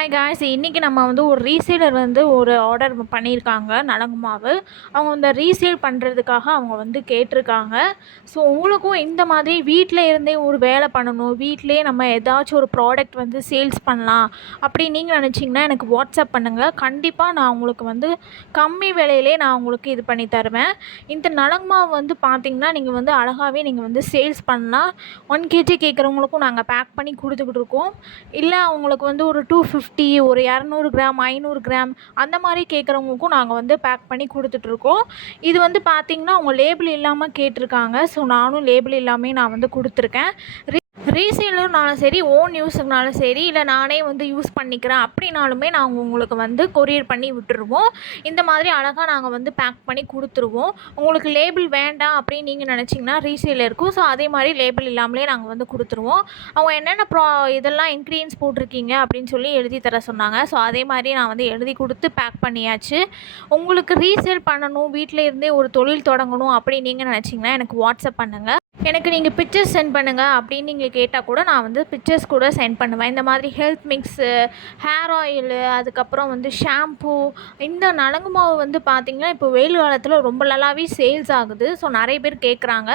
Hi guys, இன்றைக்கி நம்ம வந்து ஒரு ரீசேலர் வந்து ஒரு ஆர்டர் பண்ணியிருக்காங்க நலங்கு மாவு. அவங்க இந்த ரீசேல் பண்ணுறதுக்காக அவங்க வந்து கேட்டிருக்காங்க. ஸோ உங்களுக்கும் இந்த மாதிரி வீட்டில் இருந்தே ஒரு வேலை பண்ணணும், வீட்டிலேயே நம்ம ஏதாச்சும் ஒரு ப்ராடக்ட் வந்து சேல்ஸ் பண்ணலாம் அப்படி நீங்கள் நினச்சிங்கன்னா எனக்கு வாட்ஸ்அப் பண்ணுங்கள். கண்டிப்பாக நான் உங்களுக்கு வந்து கம்மி விலையிலே நான் உங்களுக்கு இது பண்ணி தருவேன். இந்த நலங்கு மாவு வந்து பார்த்திங்கன்னா நீங்கள் வந்து அழகாகவே நீங்கள் வந்து சேல்ஸ் பண்ணலாம். 1 kg கேட்குறவங்களுக்கும் நாங்கள் பேக் பண்ணி கொடுத்துக்கிட்டு இருக்கோம். இல்லை அவங்களுக்கு வந்து ஒரு 250, ஒரு 200 கிராம், 500 கிராம் அந்த மாதிரி கேட்குறவங்களுக்கும் நாங்கள் வந்து பேக் பண்ணி கொடுத்துட்ருக்கோம். இது வந்து பார்த்திங்கன்னா அவங்க லேபிள் இல்லாமல் கேட்டிருக்காங்க. ஸோ நானும் லேபிள் இல்லாமல் நான் வந்து கொடுத்துருக்கேன். ரீசேலர்னாலும் சரி, ஓன் யூஸுக்குனாலும் சரி, இல்லை நானே வந்து யூஸ் பண்ணிக்கிறேன் அப்படின்னாலுமே நாங்கள் உங்களுக்கு வந்து கொரியர் பண்ணி விட்டுருவோம். இந்த மாதிரி அழகாக நாங்கள் வந்து பேக் பண்ணி கொடுத்துருவோம். உங்களுக்கு லேபிள் வேண்டாம் அப்படின்னு நீங்கள் நினச்சிங்கன்னா ரீசேல் இருக்கும். ஸோ அதே மாதிரி லேபிள் இல்லாமலே நாங்கள் வந்து கொடுத்துருவோம். அவங்க என்னென்ன இதெல்லாம் இன்க்ரீடியன்ஸ் போட்டிருக்கீங்க அப்படின்னு சொல்லி எழுதி தர சொன்னாங்க. ஸோ அதே மாதிரி நான் வந்து எழுதி கொடுத்து பேக் பண்ணியாச்சு. உங்களுக்கு ரீசேல் பண்ணணும், வீட்டில் இருந்தே ஒரு தொழில் தொடங்கணும் அப்படின்னு நீங்கள் நினச்சிங்கன்னா எனக்கு வாட்ஸ்அப் பண்ணுங்கள். எனக்கு நீங்கள் பிக்சர்ஸ் சென்ட் பண்ணுங்கள் அப்படின்னு நீங்கள் கேட்டால் கூட நான் வந்து பிக்சர்ஸ் கூட சென்ட் பண்ணுவேன். இந்த மாதிரி ஹெல்த் மிக்ஸு, ஹேர் ஆயிலு, அதுக்கப்புறம் வந்து ஷாம்பூ, இந்த நலங்கு மாவு வந்து பார்த்திங்கன்னா இப்போ வெயில் காலத்தில் ரொம்ப நல்லாவே சேல்ஸ் ஆகுது. ஸோ நிறைய பேர் கேட்குறாங்க.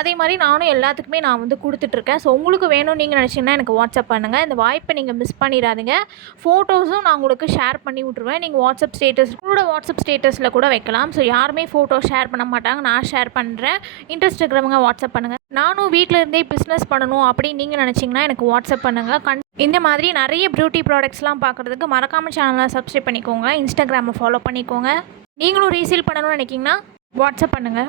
அதே மாதிரி நானும் எல்லாத்துக்குமே நான் வந்து கொடுத்துட்ருக்கேன். ஸோ உங்களுக்கு வேணும்னு நீங்கள் நினச்சிங்கன்னா எனக்கு வாட்ஸ்அப் பண்ணுங்கள். இந்த வாய்ப்பை நீங்கள் மிஸ் பண்ணிடாதீங்க. ஃபோட்டோஸும் நான் உங்களுக்கு ஷேர் பண்ணி விட்ருவேன். நீங்கள் வாட்ஸ்அப் ஸ்டேட்டஸ் உங்களோட வாட்ஸ்அப் ஸ்டேட்டஸில் கூட வைக்கலாம். ஸோ யாருமே ஃபோட்டோ ஷேர் பண்ண மாட்டாங்க, நான் ஷேர் பண்ணுறேன். இன்ட்ரெஸ்ட் இருக்கிறவங்க வாட்ஸ்அப் பண்ணுங்கள். நானும் வீட்டில் இருந்தே பிஸ்னஸ் பண்ணணும் அப்படின்னு நீங்கள் நினச்சிங்கன்னா எனக்கு வாட்ஸ்அப் பண்ணுங்கள். இந்த மாதிரி நிறைய பியூட்டி ப்ராடக்ட்ஸ்லாம் பார்க்குறதுக்கு மறக்காமல் சேனலை சப்ஸ்கிரைப் பண்ணிக்கோங்க. இன்ஸ்டாகிராமை ஃபாலோ பண்ணிக்கோங்க. நீங்களும் ரீசேல் பண்ணணும்னு நினைக்கிங்கன்னா வாட்ஸ்அப் பண்ணுங்கள்.